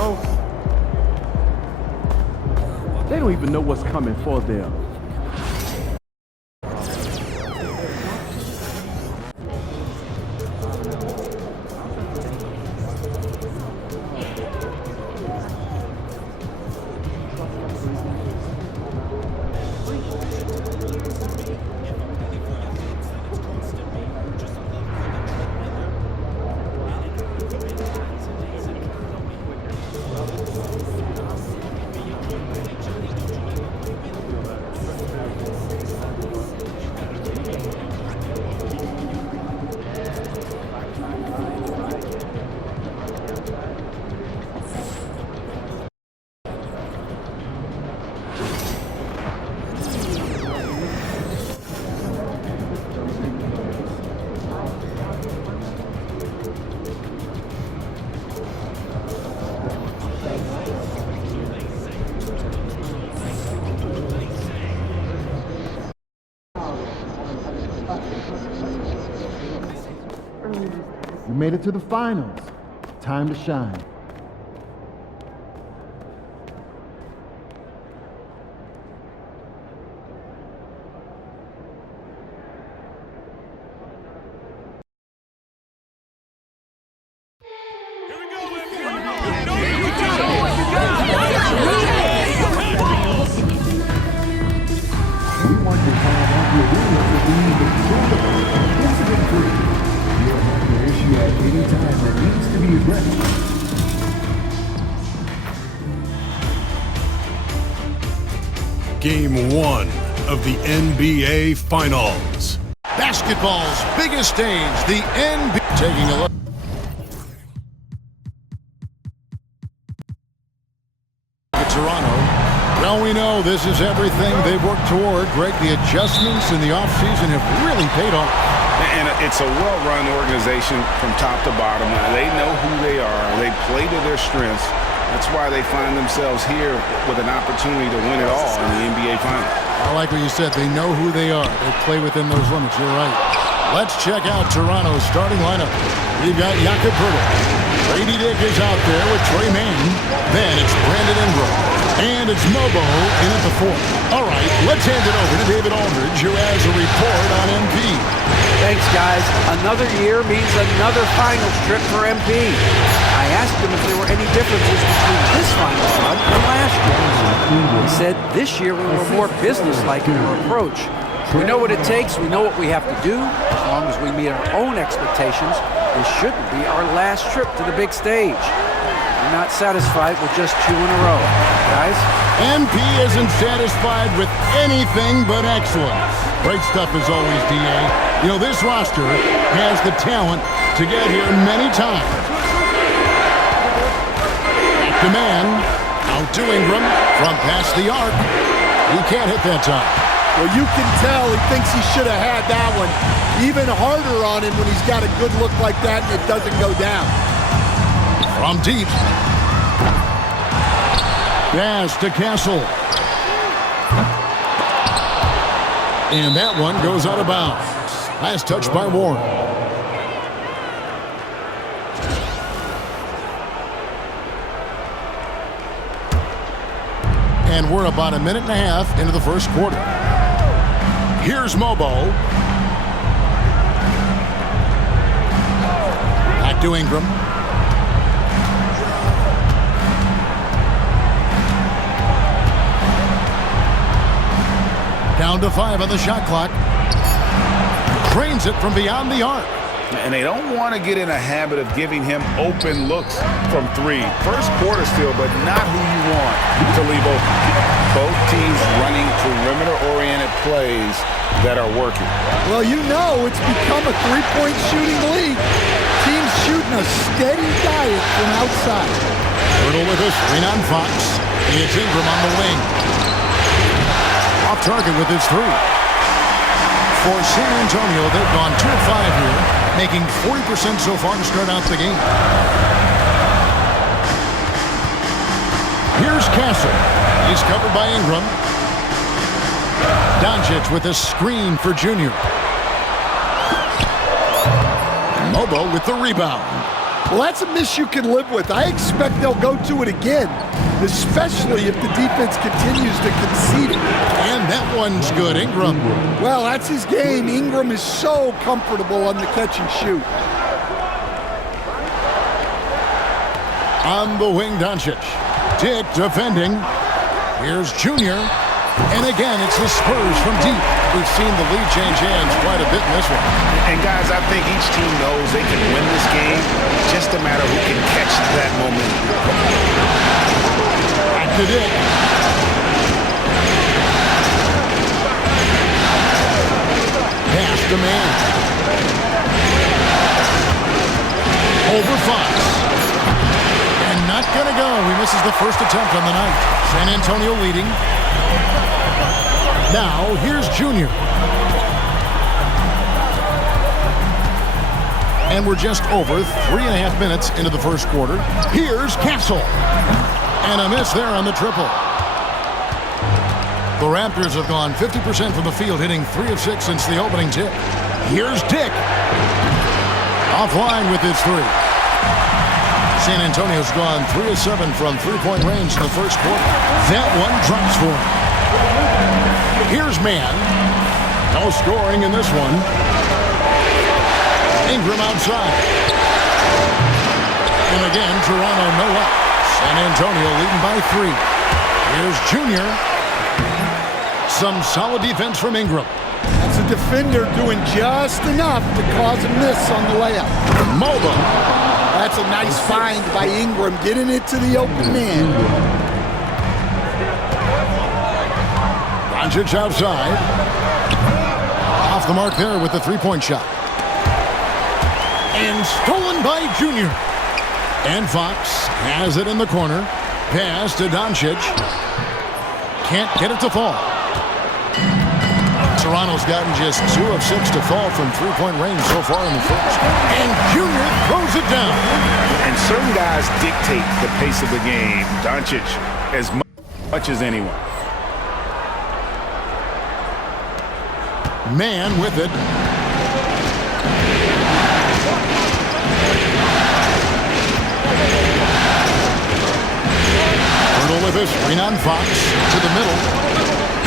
go. They don't even know what's coming for them. You made it to the finals. Time to shine. We want to find out your winner for the incident-free. You don't have to issue at any time that needs to be addressed. Game 1 of the NBA Finals. Basketball's biggest stage, the NBA. Taking a look. At Toronto. Well, we know this is everything they've worked toward. Greg, the adjustments in the offseason have really paid off. And it's a well-run organization from top to bottom. They know who they are. They play to their strengths. That's why they find themselves here with an opportunity to win it all in the NBA Finals. I like what you said. They know who they are. They play within those limits. You're right. Let's check out Toronto's starting lineup. We've got Jakob Poeltl. Grady Dick is out there with Tre Mann. Then it's Brandon Ingram. And it's Mobo in at the fourth. All right, let's hand it over to David Aldridge, who has a report on MP. Thanks, guys. Another year means another finals trip for MP. I asked him if there were any differences between this finals run and last year. He said this year we were more businesslike in our approach. We know what it takes. We know what we have to do. As long as we meet our own expectations, this shouldn't be our last trip to the big stage. We're not satisfied with just 2 in a row, guys. MP isn't satisfied with anything but excellence. Great stuff as always, D.A. You know, this roster has the talent to get here many times. Back to man. Out to Ingram. From past the arc. He can't hit that time. Well, you can tell he thinks he should have had that one. Even harder on him when he's got a good look like that and it doesn't go down. From deep. Pass to Castle. And that one goes out of bounds. Last touch by Warren. And we're about a minute and a half into the first quarter. Here's Mobo. Back to Ingram. Down to 5 on the shot clock. Drains it from beyond the arc. And they don't want to get in a habit of giving him open looks from 3. First quarter still, but not who you want to leave open. Both teams running perimeter-oriented plays that are working. Well, you know it's become a three-point shooting league. Teams shooting a steady diet from outside. Poeltl with a screen on Fox. It's Ingram on the wing. Off target with his 3. For San Antonio, they've gone 2 of 5 here, making 40% so far to start out the game. Here's Castle. He's covered by Ingram. Doncic with a screen for Junior. Mobo with the rebound. Well, that's a miss you can live with. I expect they'll go to it again, especially if the defense continues to concede it. And that one's good. Ingram. Well, that's his game. Ingram is so comfortable on the catch and shoot. On the wing, Doncic. Dick defending. Here's Junior. And again, it's the Spurs from deep. We've seen the lead change hands quite a bit in this one. And guys, I think each team knows they can win this game. Just a matter who can catch that momentum. Back to Dick. Pass to man. Over Fox. And not gonna go. He misses the first attempt on the night. San Antonio leading. Now, here's Junior. And we're just over 3.5 minutes into the first quarter. Here's Castle. And a miss there on the triple. The Raptors have gone 50% from the field, hitting 3 of 6 since the opening tip. Here's Dick. Offline with his 3. San Antonio's gone 3 of 7 from three-point range in the first quarter. That one drops for him. Here's Man. No scoring in this one. Ingram outside. And again, Toronto no up. San Antonio leading by 3. Here's Junior. Some solid defense from Ingram. That's a defender doing just enough to cause a miss on the layup. Moba. That's a nice find by Ingram, getting it to the open man. Doncic outside. Off the mark there with the three-point shot. And stolen by Junior. And Fox has it in the corner. Pass to Doncic. Can't get it to fall. Toronto's gotten just 2 of 6 to fall from three-point range so far in the first. And Junior throws it down. And certain guys dictate the pace of the game. Doncic as much as anyone. Man with it. Pirtle with a screen on Fox to the middle.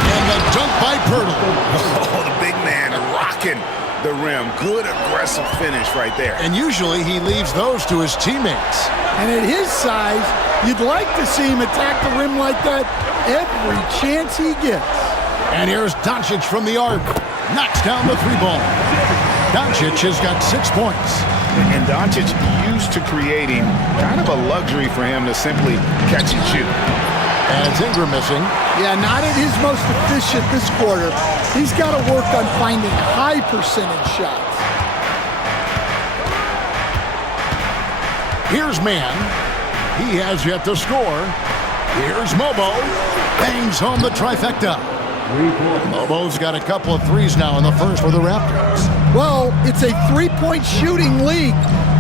And the dunk by Pirtle. Oh, the big man rocking the rim. Good aggressive finish right there. And usually he leaves those to his teammates. And at his size, you'd like to see him attack the rim like that every chance he gets. And here's Doncic from the arc. Knocks down the 3-ball. Doncic has got 6 points. And Doncic used to creating kind of a luxury for him to simply catch and shoot. And Ingram missing. Yeah, not at his most efficient this quarter. He's got to work on finding high percentage shots. Here's Man. He has yet to score. Here's Mobo. Bangs home the trifecta. Mobo's got a couple of threes now in the first for the Raptors. Well, it's a three-point shooting league.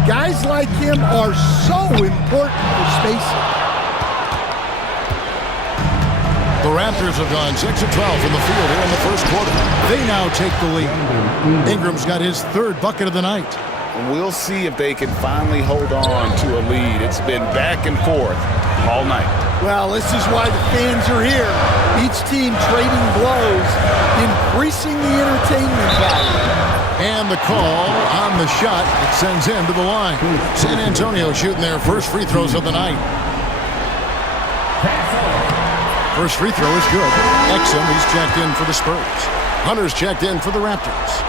Guys like him are so important for spacing. The Raptors have gone 6 of 12 from the field here in the first quarter. They now take the lead. Ingram's got his 3rd bucket of the night. We'll see if they can finally hold on to a lead. It's been back and forth all night. Well, this is why the fans are here. Each team trading blows, increasing the entertainment value. And the call on the shot that sends him to the line. San Antonio shooting their first free throws of the night. First free throw is good. Exum, he's checked in for the Spurs. Hunter's checked in for the Raptors.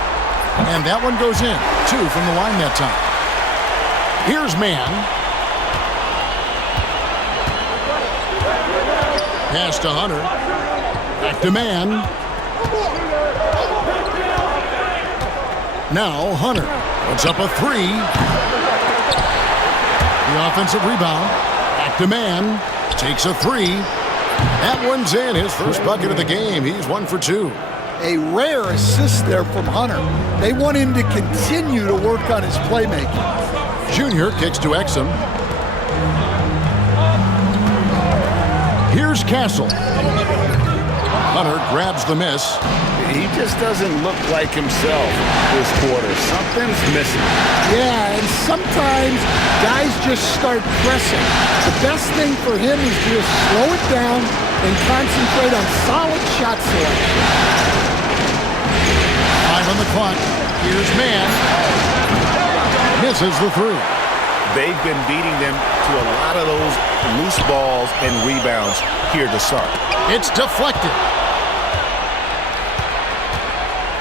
And that one goes in. 2 from the line that time. Here's Man. Pass to Hunter. Back to Man. Now Hunter puts up a 3. The offensive rebound. Back to Man. Takes a 3. That one's in. His first bucket of the game. He's 1 for 2. A rare assist there from Hunter. They want him to continue to work on his playmaking. Junior kicks to Exum. Here's Castle. Hunter grabs the miss. He just doesn't look like himself this quarter. Something's missing. Yeah, and sometimes guys just start pressing. The best thing for him is to just slow it down and concentrate on solid shot selection. 5 on the clock. Here's Mann. Misses the 3. They've been beating them to a lot of those loose balls and rebounds here to start. It's deflected.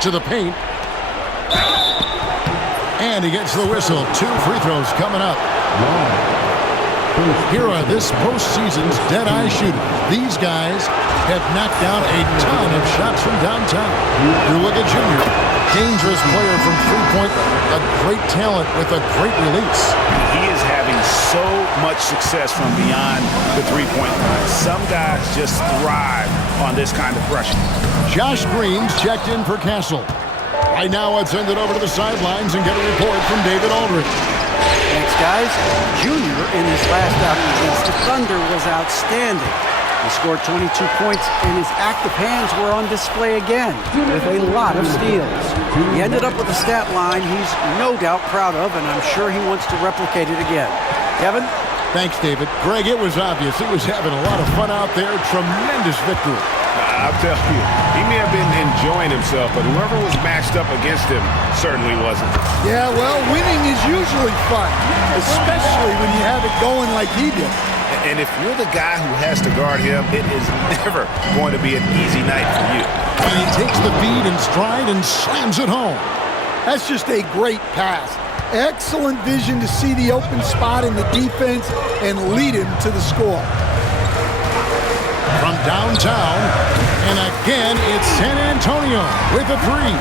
To the paint. And he gets the whistle. 2 free throws coming up. Here are this postseason's dead-eye shooter. These guys have knocked down a ton of shots from downtown. You look at Junior, dangerous player from three-point, a great talent with a great release. He is having so much success from beyond the three-point line. Some guys just thrive on this kind of pressure. Josh Green's checked in for Castle. Right now, let's send it over to the sidelines and get a report from David Aldridge. Thanks, guys. Junior, in his last outing against the Thunder, was outstanding. He scored 22 points, and his active hands were on display again, with a lot of steals. He ended up with a stat line he's no doubt proud of, and I'm sure he wants to replicate it again. Kevin? Thanks, David. Greg, it was obvious. He was having a lot of fun out there. Tremendous victory. I'll tell you, he may have been enjoying himself, but whoever was matched up against him certainly wasn't. Yeah, well, winning is usually fun, especially when you have it going like he did. And if you're the guy who has to guard him, it is never going to be an easy night for you. And he takes the feed in stride and slams it home. That's just a great pass. Excellent vision to see the open spot in the defense and lead him to the score. From downtown, and again, it's San Antonio with a 3.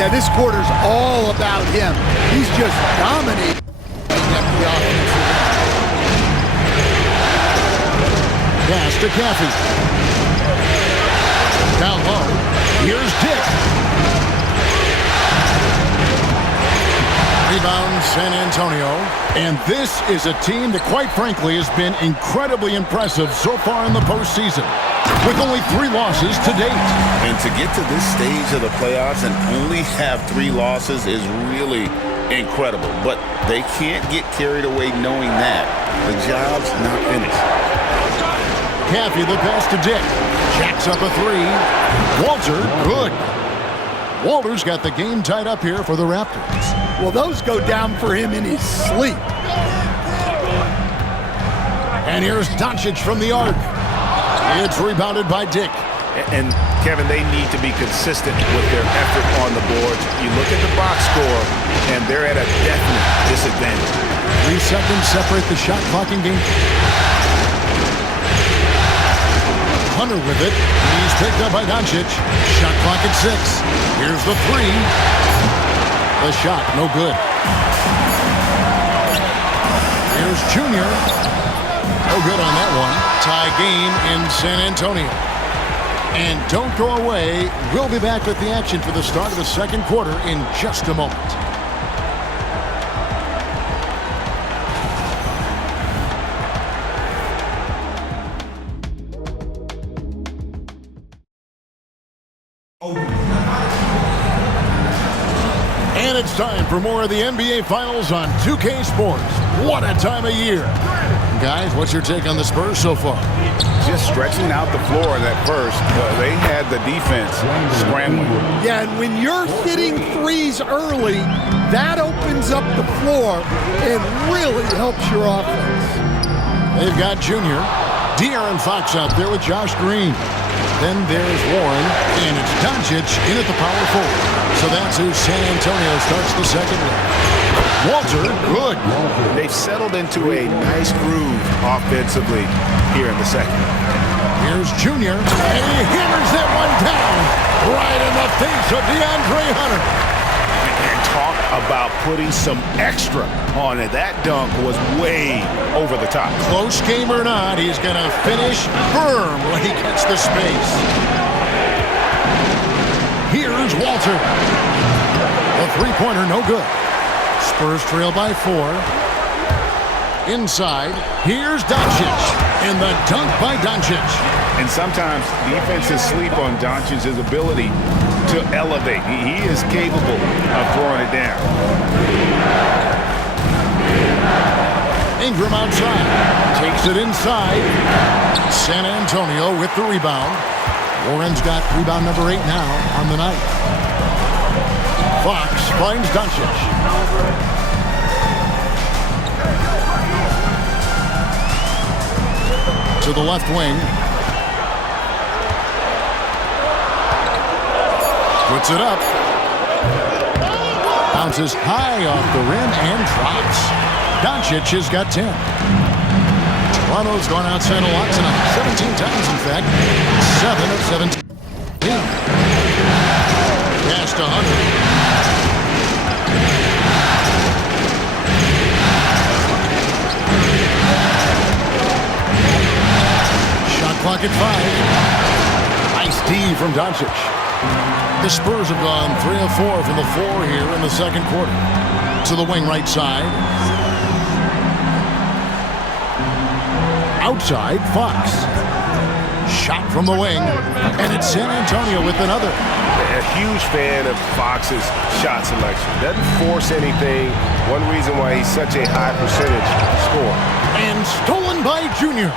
Yeah, this quarter's all about him. He's just dominating the offense. Pass to Caffey. Down low, here's Dick. Rebound San Antonio. And this is a team that, quite frankly, has been incredibly impressive so far in the postseason, with only 3 losses to date. And to get to this stage of the playoffs and only have 3 losses is really incredible. But they can't get carried away knowing that the job's not finished. Caffey, the pass to Dick. Jacks up a 3. Walter, good. Walter's got the game tied up here for the Raptors. Well, those go down for him in his sleep. And here's Doncic from the arc. It's rebounded by Dick. And, Kevin, they need to be consistent with their effort on the boards. You look at the box score, and they're at a definite disadvantage. 3 seconds separate the shot clock in game. Hunter with it. He's picked up by Doncic. Shot clock at 6. Here's the 3. The shot, no good. Here's Junior. No good on that one. Tie game in San Antonio. And don't go away. We'll be back with the action for the start of the second quarter in just a moment. And it's time for more of the NBA Finals on 2K Sports. What a time of year. Guys, what's your take on the Spurs so far? Just stretching out the floor that first. They had the defense scrambling. Yeah, and when you're hitting threes early, that opens up the floor and really helps your offense. They've got Junior. De'Aaron Fox out there with Josh Green. Then there's Warren, and it's Doncic in at the power forward. So that's who San Antonio starts the second with. Walter, good. They've settled into a nice groove offensively here in the second. Here's Junior, and he hammers that one down right in the face of DeAndre Hunter. And talk about putting some extra on it. That dunk was way over the top. Close game or not, he's going to finish firm when he gets the space. Here's Walter. The three-pointer, no good. Spurs trail by 4. Inside, here's Doncic. And the dunk by Doncic. And sometimes defenses sleep on Doncic's ability to elevate. He is capable of throwing it down. Ingram outside. Takes it inside. San Antonio with the rebound. Warren's got rebound number 8 now on the night. Fox finds Doncic. To the left wing. Puts it up. Bounces high off the rim and drops. Doncic has got 10. Toronto's gone outside a lot tonight. 17 times, in fact. 7 of 17. Past 100. Shot clock at 5. Nice D from Doncic. The Spurs have gone 3 of 4 from the floor here in the second quarter. To the wing right side. Outside, Fox. Shot from the wing. And it's San Antonio with another. A huge fan of Fox's shot selection. Doesn't force anything. One reason why he's such a high percentage scorer. And stolen by Junior.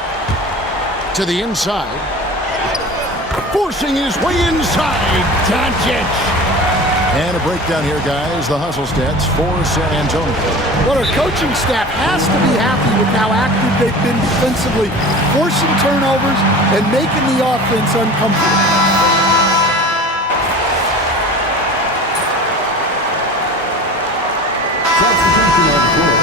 To the inside. Forcing his way inside. Doncic. And a breakdown here, guys. The hustle stats for San Antonio. Well, our coaching staff has to be happy with how active they've been defensively, forcing turnovers and making the offense uncomfortable. Substitution on the floor.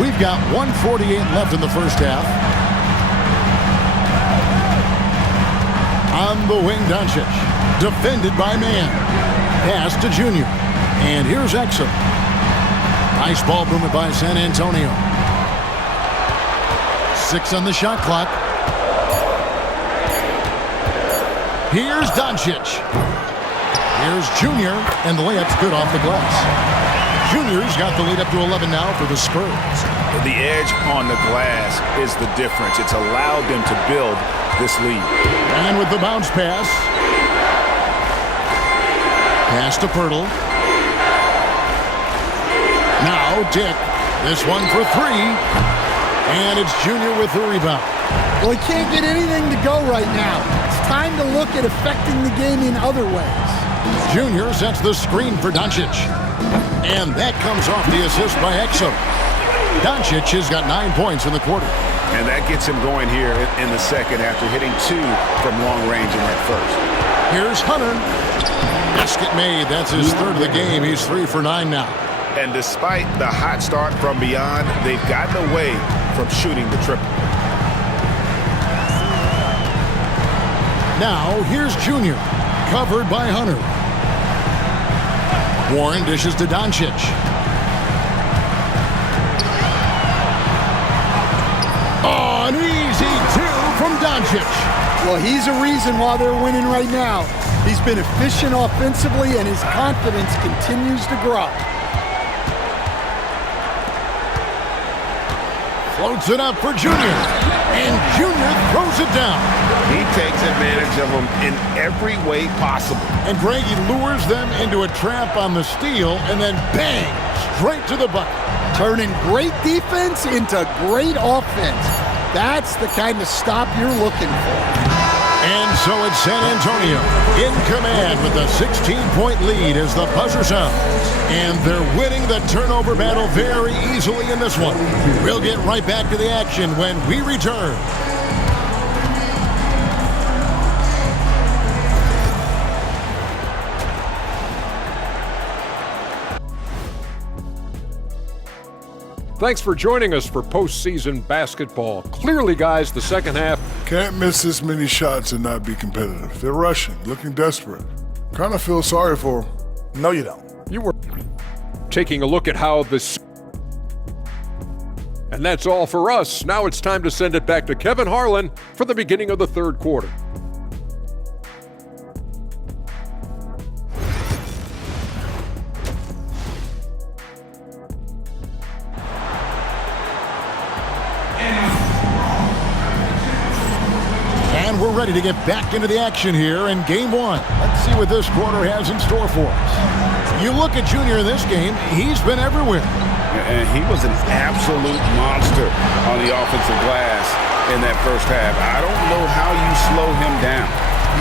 We've got 1:48 left in the first half. On the wing, Doncic. Defended by Mann. Pass to Junior. And here's Exum. Nice ball movement by San Antonio. 6 on the shot clock. Here's Doncic. Here's Junior. And the layup's good off the glass. Junior's got the lead up to 11 now for the Spurs. The edge on the glass is the difference. It's allowed them to build this lead. And with the bounce pass. Pass to Pirtle. Now Dick. This one for 3. And it's Junior with the rebound. Well, he can't get anything to go right now. It's time to look at affecting the game in other ways. Junior sets the screen for Doncic. And that comes off the assist by Exum. Doncic has got 9 points in the quarter. And that gets him going here in the second after hitting 2 from long range in that first. Here's Hunter. Basket made. That's his third of the game. He's 3 for 9 now. And despite the hot start from beyond, they've gotten away from shooting the triple. Now, here's Junior. Covered by Hunter. Warren dishes to Doncic. Oh, an easy 2 from Doncic. Well, he's a reason why they're winning right now. He's been efficient offensively, and his confidence continues to grow. Floats it up for Junior. And Junior throws it down. He takes advantage of them in every way possible. And Greg, he lures them into a trap on the steal, and then bang, straight to the bucket. Turning great defense into great offense. That's the kind of stop you're looking for. And so it's San Antonio in command with a 16-point lead as the buzzer sounds. And they're winning the turnover battle very easily in this one. We'll get right back to the action when we return. Thanks for joining us for postseason basketball. Clearly, guys, the second half. Can't miss this many shots and not be competitive. They're rushing, looking desperate. Kind of feel sorry for them. No, you don't. You were taking a look at how this. And that's all for us. Now it's time to send it back to Kevin Harlan for the beginning of the third quarter. we're ready to get back into the action here in game one. Let's see what this quarter has in store for us. You look at Junior in this game, he's been everywhere. And he was an absolute monster on the offensive glass in that first half. I don't know how you slow him down.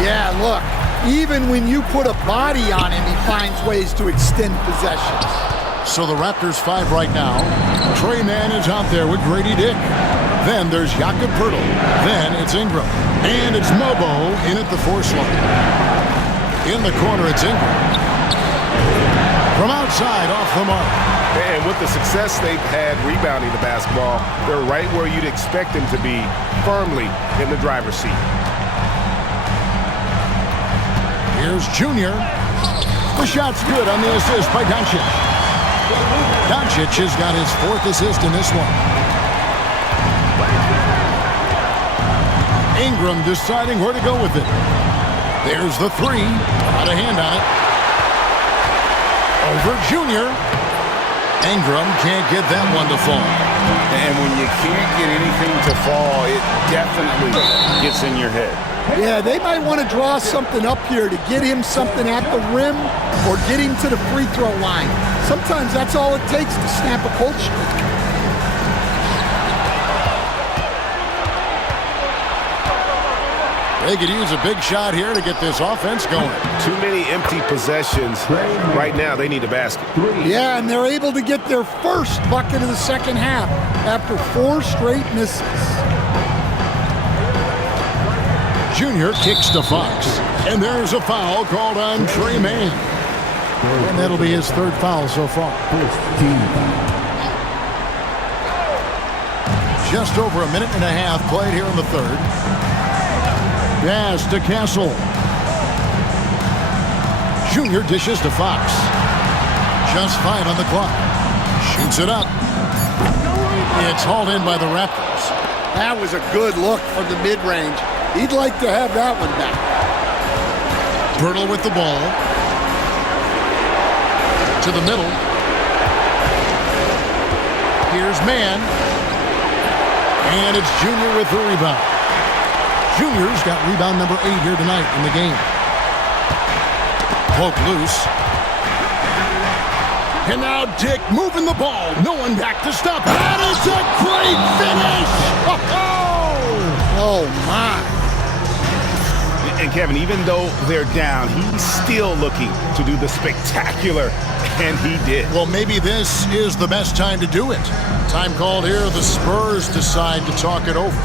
Yeah, look, even when you put a body on him, he finds ways to extend possessions. So the Raptors 5 right now. Trey Mann is out there with Grady Dick. Then there's Jakob Poeltl. Then it's Ingram. And it's Mobo in at the force line. In the corner, it's Ingram. From outside, off the mark. And with the success they've had rebounding the basketball, they're right where you'd expect them to be, firmly in the driver's seat. Here's Junior. The shot's good on the assist by Doncic. Doncic has got his 4th assist in this one. Ingram deciding where to go with it. There's the 3. Got a hand on it. Over Junior. Ingram can't get that one to fall. And when you can't get anything to fall, it definitely gets in your head. Yeah, they might want to draw something up here to get him something at the rim or get him to the free throw line. Sometimes that's all it takes to snap a cold streak. They could use a big shot here to get this offense going. Too many empty possessions. Right now, they need a basket. Yeah, and they're able to get their first bucket of the second half after 4 straight misses. Junior kicks to Fox. And there's a foul called on Trey Mann. And that'll be his 3rd foul so far. Just over a minute and a half played here in the 3rd. Pass to Castle. Junior dishes to Fox. Just 5 on the clock. Shoots it up. It's hauled in by the Raptors. That was a good look from the mid-range. He'd like to have that one back. Poeltl with the ball. To the middle. Here's Mann. And it's Junior with the rebound. Junior's got rebound number 8 here tonight in the game. Poke loose. And now Dick moving the ball. No one back to stop it. That is a great finish! Oh, my. And Kevin, even though they're down, he's still looking to do the spectacular, and he did. Well, maybe this is the best time to do it. Time called here. The Spurs decide to talk it over.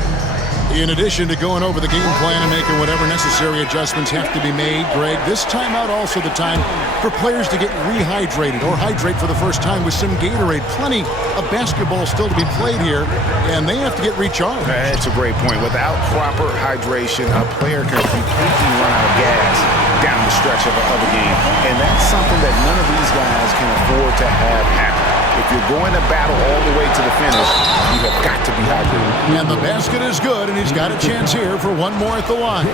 In addition to going over the game plan and making whatever necessary adjustments have to be made, Greg, this timeout also the time for players to get rehydrated or hydrate for the first time with some Gatorade. Plenty of basketball still to be played here, and they have to get recharged. That's a great point. Without proper hydration, a player can completely run out of gas down the stretch of a game, and that's something that none of these guys can afford to have happen. If you're going to battle all the way to the finish, you have got to be hydrated. And the basket is good, and he's got a chance here for one more at the line.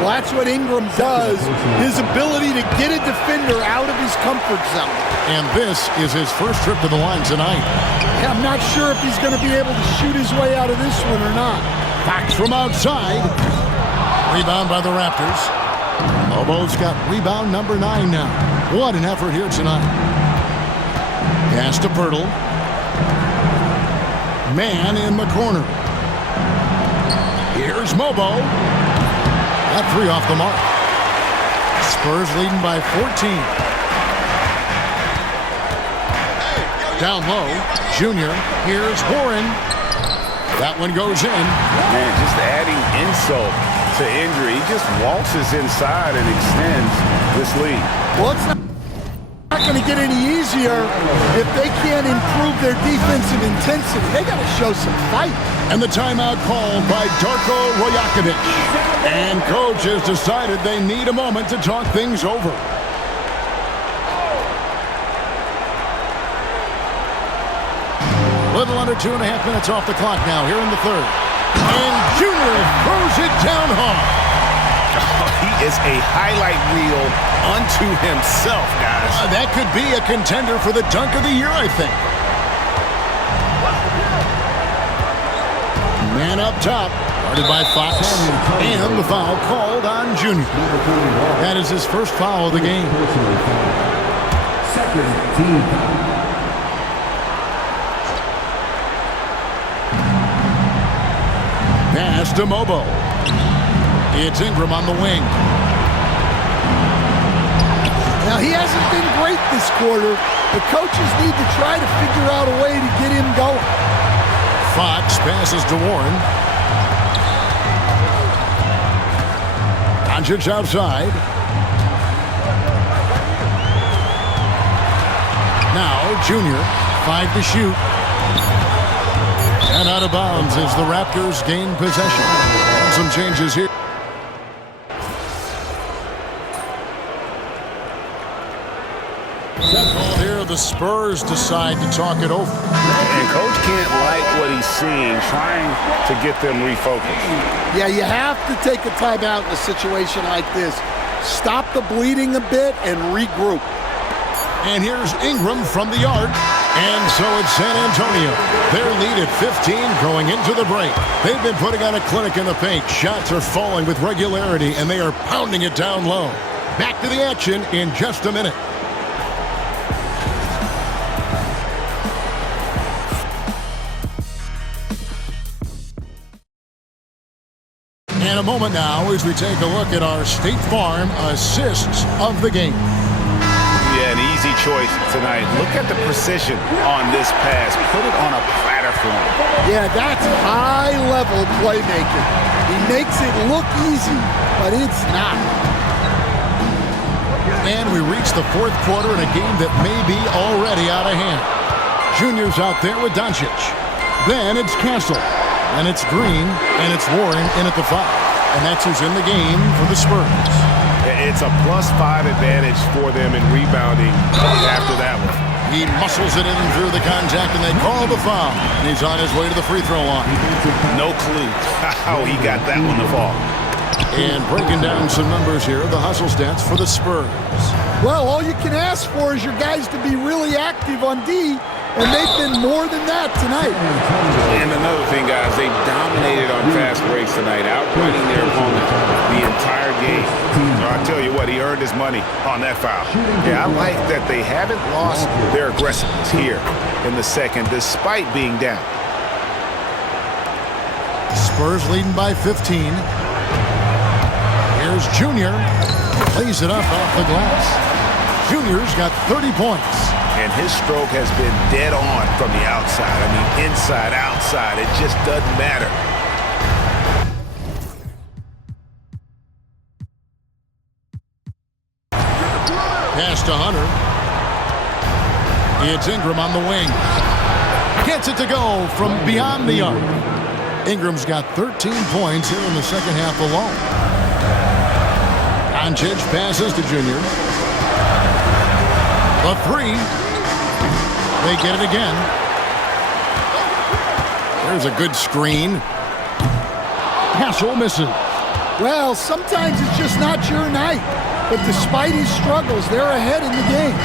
Well, that's what Ingram does, his ability to get a defender out of his comfort zone. And this is his first trip to the line tonight. Yeah, I'm not sure if he's going to be able to shoot his way out of this one or not. Fox from outside. Rebound by the Raptors. Mobo's got rebound number 9 now. What an effort here tonight. Pass to Poeltl. Mann in the corner. Here's Mobo. That 3 off the mark. Spurs leading by 14. Down low, Junior. Here's Warren. That one goes in. Man, just adding insult to injury. He just waltzes inside and extends this lead. Well, it's not going to get any easier if they can't improve their defensive intensity. They got to show some fight. And the timeout called by Darko Rajakovic. And coach has decided they need a moment to talk things over. A little under 2.5 minutes off the clock now here in the 3rd. And Junior throws it down hard. He is a highlight reel unto himself, guys. That could be a contender for the dunk of the year, I think. Man up top. Guarded by Fox. And the foul called on Junior. That is his first foul of the game. Second team foul. Pass to Mobo. It's Ingram on the wing. Now, he hasn't been great this quarter. The coaches need to try to figure out a way to get him going. Fox passes to Warren. Doncic outside. Now, Junior, 5 to shoot. And out of bounds as the Raptors gain possession. Some changes here. Well, here the Spurs decide to talk it over. And Coach can't like what he's seeing, trying to get them refocused. Yeah, you have to take a timeout in a situation like this. Stop the bleeding a bit and regroup. And here's Ingram from the arc. And so it's San Antonio. Their lead at 15 going into the break. They've been putting on a clinic in the paint. Shots are falling with regularity, and they are pounding it down low. Back to the action in just a minute. And a moment now as we take a look at our State Farm assists of the game. Yeah, an easy choice tonight. Look at the precision on this pass. Put it on a platter for him. Yeah, that's high-level playmaking. He makes it look easy, but it's not. And we reach the fourth quarter in a game that may be already out of hand. Junior's out there with Doncic. Then it's Castle. And it's Green, and it's Warren in at the 5. And that's who's in the game for the Spurs. It's a +5 advantage for them in rebounding after that one. He muscles it in through the contact, and they call the foul. And he's on his way to the free throw line. No clue how he got that one to fall. And breaking down some numbers here, the hustle stats for the Spurs. Well, all you can ask for is your guys to be really active on D, and they've been more than that tonight. And another thing, guys, they dominated on fast breaks tonight, outrunning their opponent the entire game. So I tell you what, he earned his money on that foul. Yeah, I like that they haven't lost their aggressiveness here in the second, despite being down. Spurs leading by 15. Here's Junior. Plays it up off the glass. Junior's got 30 points. And his stroke has been dead on from the outside. I mean, inside, outside, it just doesn't matter. Pass to Hunter. It's Ingram on the wing. Gets it to go from beyond the arc. Ingram's got 13 points here in the second half alone. Doncic passes to Junior. The 3. They get it again. There's a good screen. Castle misses. Well, sometimes it's just not your night. But despite his struggles, they're ahead in the game.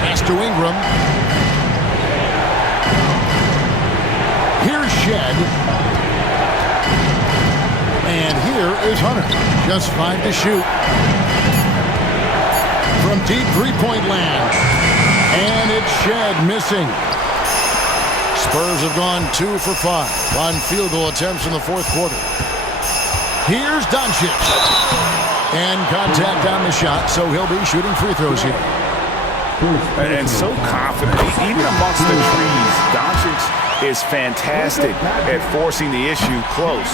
Pass to Ingram. Here's Shed. And here is Hunter. Just 5 to shoot. From deep three-point land. And it's Shed missing. Spurs have gone 2 for 5 on field goal attempts in the fourth quarter. Here's Doncic. And contact on the shot, so he'll be shooting free throws here. And so confident. Even amongst the trees, Doncic is fantastic at forcing the issue close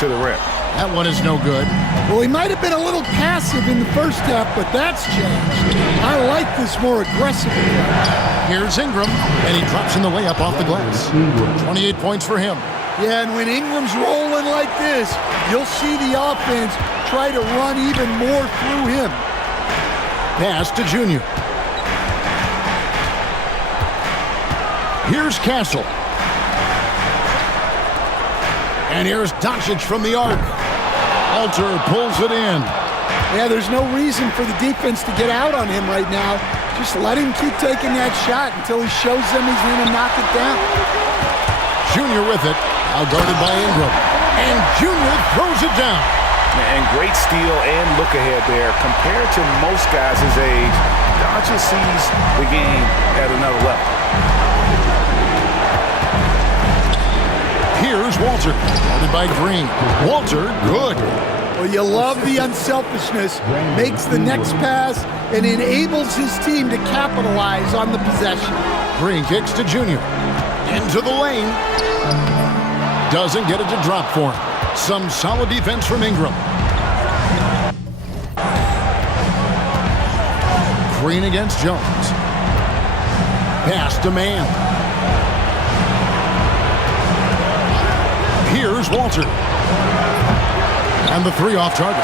to the rim. That one is no good. Well, he might have been a little passive in the first half, but that's changed. I like this more aggressive approach. Here's Ingram, and he drops in the way up off the glass. 28 points for him. Yeah, and when Ingram's rolling like this, you'll see the offense try to run even more through him. Pass to Junior. Here's Castle. And here's Doncic from the arc. Alter pulls it in. Yeah, there's no reason for the defense to get out on him right now. Just let him keep taking that shot until he shows them he's going to knock it down. Junior with it. Now guarded by Ingram. And Junior throws it down. And great steal and look ahead there. Compared to most guys his age, Doncic sees the game at another level. Here's Walter, guarded by Green. Walter, good. Well, you love the unselfishness, makes the next pass, and enables his team to capitalize on the possession. Green kicks to Junior. Into the lane. Doesn't get it to drop for him. Some solid defense from Ingram. Green against Jones. Pass to Man. Here's Walter. And the three off target.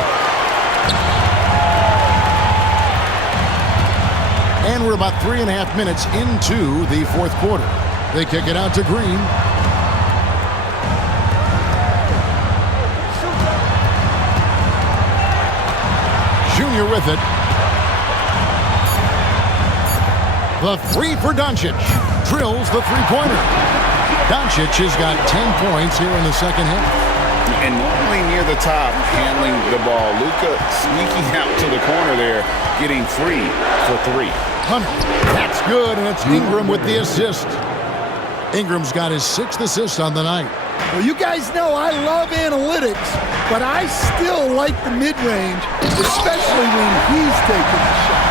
And we're about 3.5 minutes into the fourth quarter. They kick it out to Green. Junior with it. The three for Doncic. Drills the three-pointer. Doncic has got 10 points here in the second half. And normally near the top, handling the ball. Luka sneaking out to the corner there, getting free for three. That's good, and it's Ingram with the assist. Ingram's got his 6th assist on the night. Well, you guys know I love analytics, but I still like the mid-range, especially when he's taking the shot.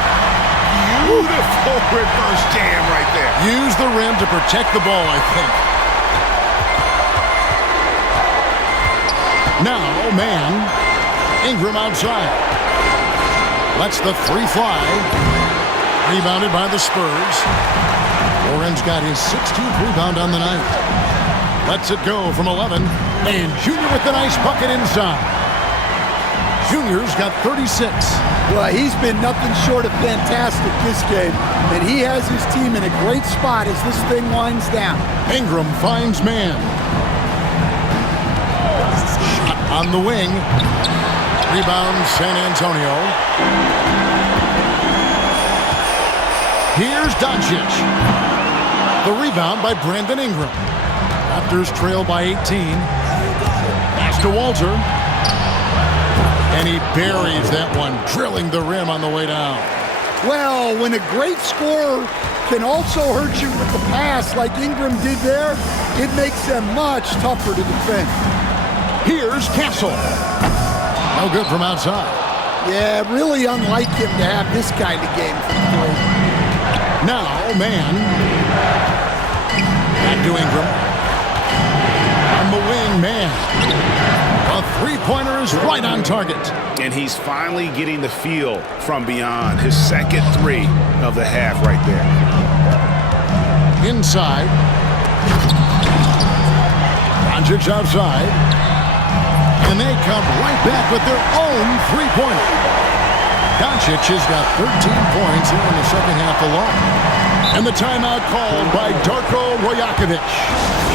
Beautiful reverse jam right there. Use the rim to protect the ball, I think. Now, Man. Ingram outside. Lets the three fly. Rebounded by the Spurs. Orange got his 16th rebound on the night. Lets it go from 11. And Junior with the nice bucket inside. Junior's got 36. Well, he's been nothing short of fantastic this game, and he has his team in a great spot as this thing winds down. Ingram finds Man. Shot on the wing. Rebound San Antonio. Here's Doncic. The rebound by Brandon Ingram. Raptors trail by 18. Pass to Walter. And he buries that one, drilling the rim on the way down. Well, when a great scorer can also hurt you with the pass like Ingram did there, it makes them much tougher to defend. Here's Castle. No good from outside. Yeah, really unlike him to have this kind of game from three. Now, Man. Back to Ingram. On the wing, Man. A three-pointer is right on target. And he's finally getting the feel from beyond. His second three of the half right there. Inside. Doncic outside. And they come right back with their own three-pointer. Doncic has got 13 points here in the second half alone. And the timeout called by Darko Rajakovic.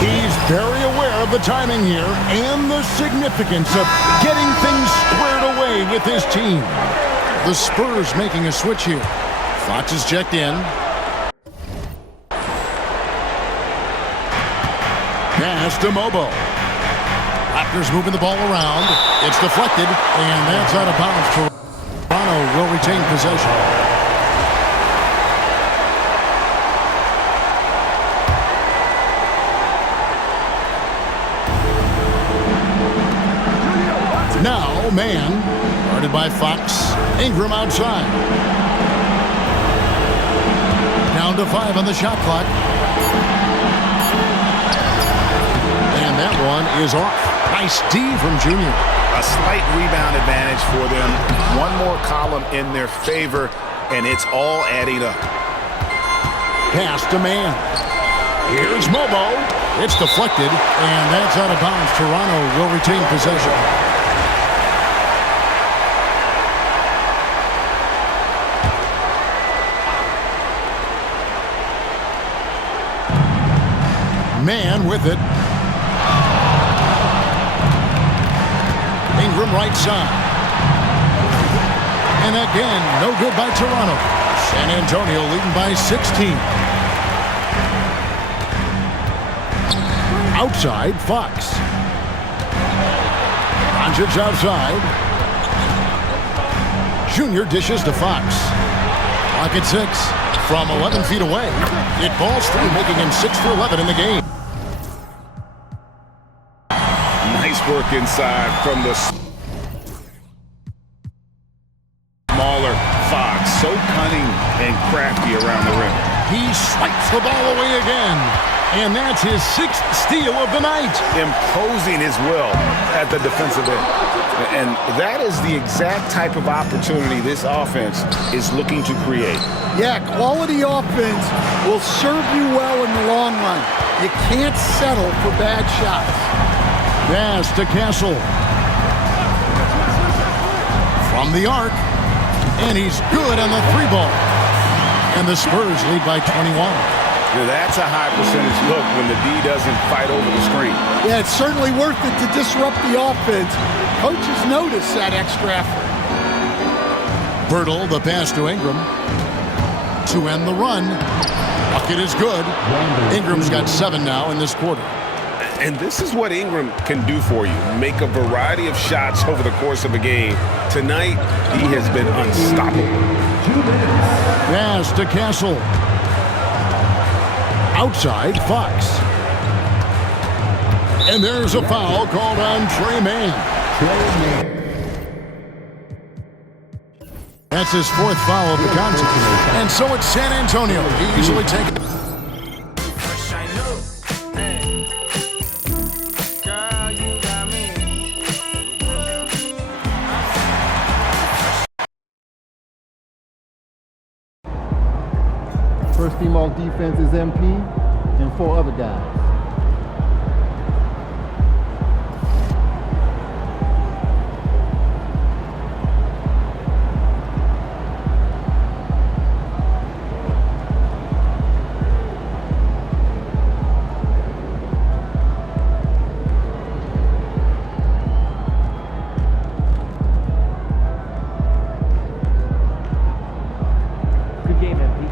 He's very aware of the timing here and the significance of getting things squared away with his team. The Spurs making a switch here. Fox is checked in. Pass to Mobo. Raptors moving the ball around. It's deflected, and that's out of bounds. Toronto will retain possession. Now, Man, guarded by Fox. Ingram outside. Down to 5 on the shot clock. And that one is off. Nice D from Junior. A slight rebound advantage for them. One more column in their favor, and it's all adding up. Pass to Man. Here's Mobo. It's deflected, and that's out of bounds. Toronto will retain possession. Man with it. Ingram right side. And again, no good by Toronto. San Antonio leading by 16. Outside, Fox. Doncic outside. Junior dishes to Fox. Clock at 6. From 11 feet away, it balls through, making him 6 for 11 in the game. Nice work inside from the smaller Fox. So cunning and crafty around the rim. He swipes the ball away again. And that's his 6th steal of the night. Imposing his will at the defensive end. And that is the exact type of opportunity this offense is looking to create. Yeah, quality offense will serve you well in the long run. You can't settle for bad shots. Pass to Castle. From the arc. And he's good on the 3-ball. And the Spurs lead by 21. Now that's a high percentage look when the D doesn't fight over the screen. Yeah, it's certainly worth it to disrupt the offense. Coaches notice that extra effort. Birtle, the pass to Ingram. To end the run. Bucket is good. Ingram's got 7 now in this quarter. And this is what Ingram can do for you. Make a variety of shots over the course of a game. Tonight, he has been unstoppable. Pass to Castle. Outside, Fox. And there's a foul called on Tre Mann. That's his 4th foul of the contest. And so it's San Antonio. He usually takes it. First team on defense is MP and 4 other guys. Good game, MP.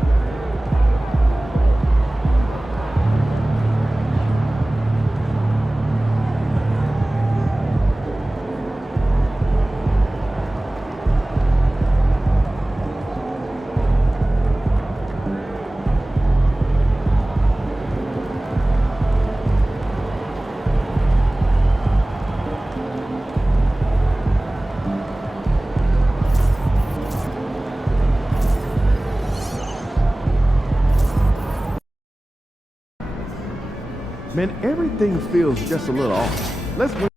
Man, everything feels just a little off. Let's win.